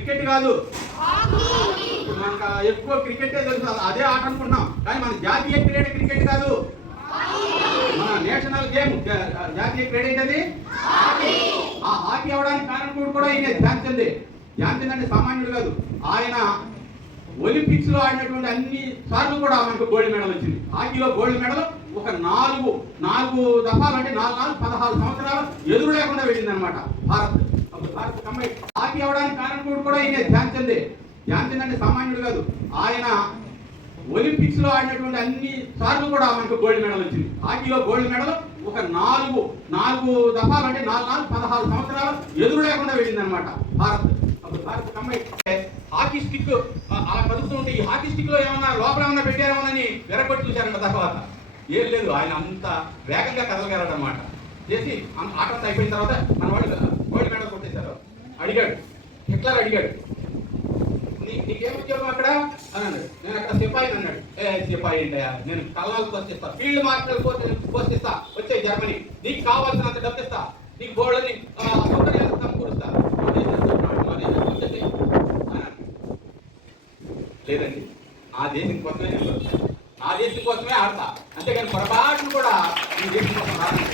Cricket కాదు. మనకు ఎక్కువ క్రికెటే తెలుసు. అదే ఆట అనుకుంటున్నాం. కానీ మన జాతీయ క్రీడ క్రికెట్ కాదు. మన నేషనల్ గేమ్ జాతీయ క్రీడ ఏంటది? ఆ హాకీ అవడానికి కారణం కూడా ఈయన ధ్యాన్ చందే ధ్యాన్ చంద్ అంటే సామాన్యుడు కాదు. ఆయన ఒలింపిక్స్లో ఆడినటువంటి అన్ని సార్లు కూడా మనకు గోల్డ్ మెడల్ వచ్చింది. హాకీలో గోల్డ్ మెడల్ ఒక నాలుగు నాలుగు దఫాలు అంటే నాలుగు నాలుగు పదహారు సంవత్సరాలు ఎదురు లేకుండా వెళ్ళింది అనమాట భారత్ భారత్ కమ్మాయి హాకీ అవడానికి కారణం కూడా ఈయన ధ్యాన్ చందే ధ్యాన్ చంద్ అంటే సామాన్యుడు కాదు. ఆయన ఒలింపిక్స్లో ఆడినటువంటి అన్ని సార్లు కూడా మనకు గోల్డ్ మెడల్ వచ్చింది. హాకీలో గోల్డ్ మెడల్ ఒక నాలుగు నాలుగు దఫాలు అంటే నాలుగు నాలుగు పదహారు సంవత్సరాలు ఎదురు లేకుండా వెళ్ళింది అనమాట భారత్. అప్పుడు భారత్ అమ్మాయి హాకీ స్టిక్ అలా కదుపుతూ ఉంటే ఈ హాకీ స్టిక్లో ఏమన్నా లోపల ఏమన్నా పెట్టారేమోనని వెరగొట్టి చూశారంట తర్వాత. ఏం లేదు ఆయన అంత వేగంగా కదలగలడనమాట చేసి ఆట అయిపోయిన తర్వాత మన వాళ్ళు గోల్డ్ మెడల్ కొట్టేశారు. అడిగాడు హిట్లర్ అడిగాడు. నీ- నీకేం ఉద్యోగం అక్కడ? అని అన్నాడు. నేను అక్కడ సిపాయి అన్నాడు. ఏ సిపాయి ఏంటయ్యా? నేను కళ్ళాలు పోస్తిస్తా ఫీల్డ్ మార్షల్ పోస్తిస్తా వచ్చే జర్మనీ. నీకు కావాల్సినంత డబ్బు ఇస్తా నీకు బోర్డుని సౌకర్యాలు సమకూరుస్తా లేదండి ఆ దేశం కోసమే నేను బతుకుతా. ఆ దేశం కోసమే ఆడతా. అంతేకాని పొరపాటును కూడా ఈ దేశం కోసం ఆడను.